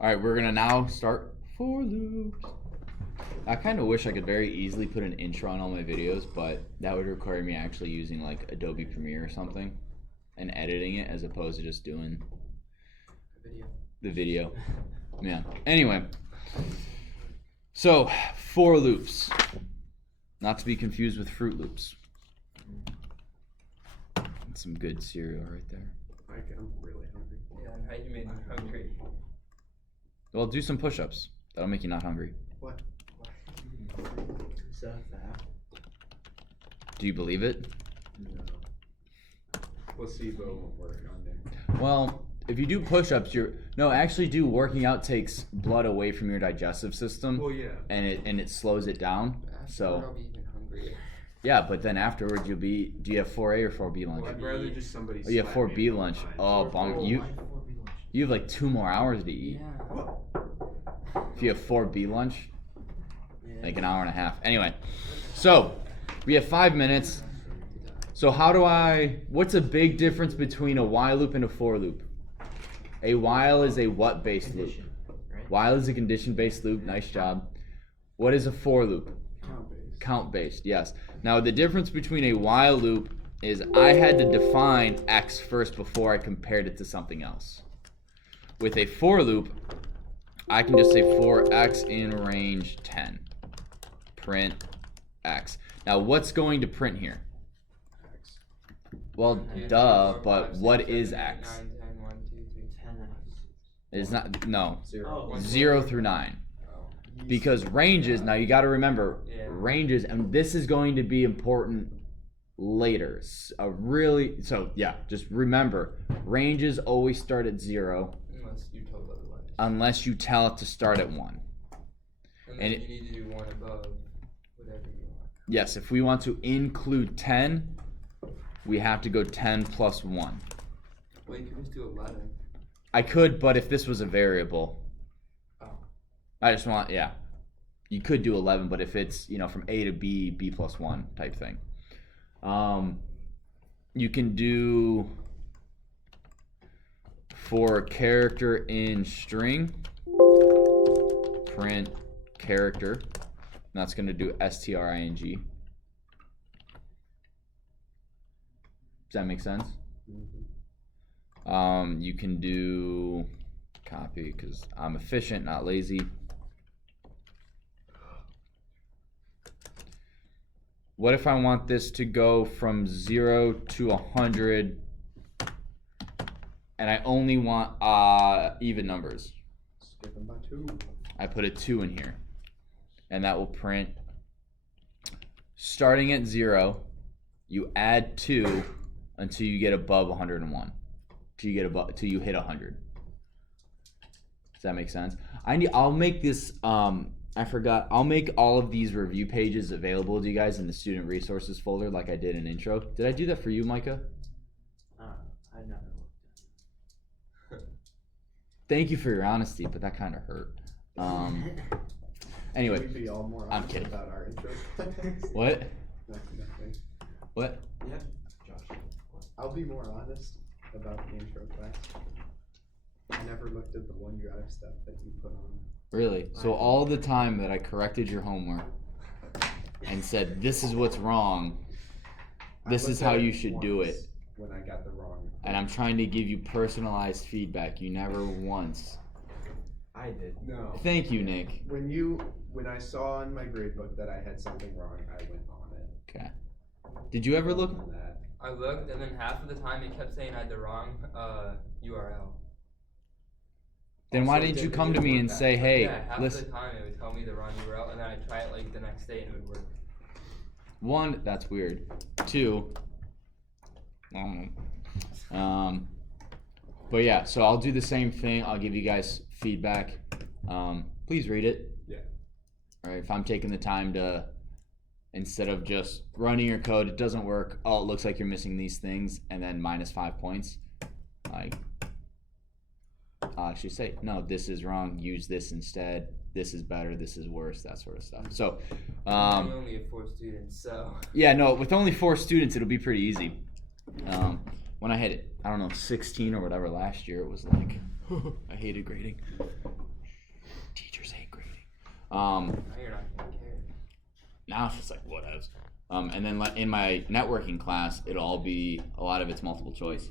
All right, we're gonna now start for loops. I kind of wish I could very easily put an intro on all my videos, but that would require me actually using like Adobe Premiere or something and editing it as opposed to just doing the video. Yeah. Anyway, so for loops, not to be confused with Fruit Loops. That's some good cereal right there. I'm really hungry. Yeah, now you made me hungry. Well, do some push-ups. That'll make you not hungry. What? Is that fat? Do you believe it? No. Placebo won't work on there. Well, if you do push-ups, actually working out takes blood away from your digestive system. Well, yeah. And it slows it down. So I'll be even hungrier. yeah, but then afterwards do you have 4A or 4B lunch? Well, I'd rather just somebody. Oh, you have slap me 4B from lunch. behind. Oh, bum. You have like 2 more hours to eat. Yeah. If you have 4B lunch, like an hour and a half. Anyway, so we have 5 minutes. So what's a big difference between a while loop and a for loop? A while is a what-based loop? While is a condition-based loop. Nice job. What is a for loop? Count-based. Count-based, yes. Now the difference between a while loop is I had to define x first before I compared it to something else. With a for loop, I can just say for x in range 10. Print x. Now what's going to print here? X. Well, duh, but what is x? 9, 10, 1, 2, 3, 10. It's not, no. 0. 0 through 9. Because ranges, now you got to remember, ranges, and this is going to be important later. Just remember, ranges always start at 0 Unless you told otherwise. unless you tell it to start at 1. And and then you need to do one above whatever you want. Yes, if we want to include 10, we have to go 10 plus 1. Well, you could just do 11. I could, but if this was a variable, Oh. you could do 11, but if it's, from A to B, B plus 1 type thing. You can do for character in string, print character. And that's going to do string. Does that make sense? You can do copy because I'm efficient, not lazy. What if I want this to go from 0 to 100 and I only want even numbers? Skip them by 2. I put a 2 in here and that will print starting at 0, you add 2 until you get above 101. Till you hit 100. Does that make sense? I'll make this I'll make all of these review pages available to you guys in the student resources folder like I did in intro. Did I do that for you, Micah? I never looked Thank you for your honesty, but that kind of hurt. Anyway, We'd be all more I'm honest kidding. about our intro. what? Nothing. What? Yeah, Josh. I'll be more honest about the intro class. I never looked at the OneDrive stuff that you put on. Really? So all the time that I corrected your homework and said, this is what's wrong, this is how you should do it, When I got the wrong. and I'm trying to give you personalized feedback, you never once. I did. No. Thank you, Nick. When I saw in my gradebook that I had something wrong, I went on it. Okay. Did you ever look? On that. I looked, and then half of the time it kept saying I had the wrong URL. Then why Also, didn't you didn't come it to me work and that say, time? hey, Yeah, half of listen. the time it would tell me the wrong URL, and then I'd try it like the next day and it would work. 1, that's weird. 2, but yeah, so I'll do the same thing. I'll give you guys feedback. Please read it. Yeah. All right, if I'm taking the time to, instead of just running your code, it doesn't work. Oh, it looks like you're missing these things, and then minus 5 points. Like, I'll actually say, no, this is wrong. Use this instead. This is better. This is worse. That sort of stuff. So, We only have 4 students, so. yeah, no, with only 4 students, it'll be pretty easy. When I had, 16 or whatever last year, it was like, I hated grading. Now you're not gonna care. Now it's just like whatevs. And then in my networking class, it'll all be a lot of it's multiple choice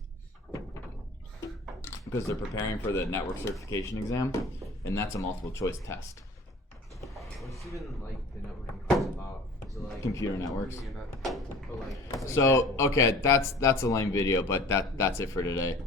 because they're preparing for the network certification exam, and that's a multiple choice test. What's even like the networking class about? Is it like Computer networks. Oh, like, what's, like, So example? okay, that's a lame video, but that's it for today.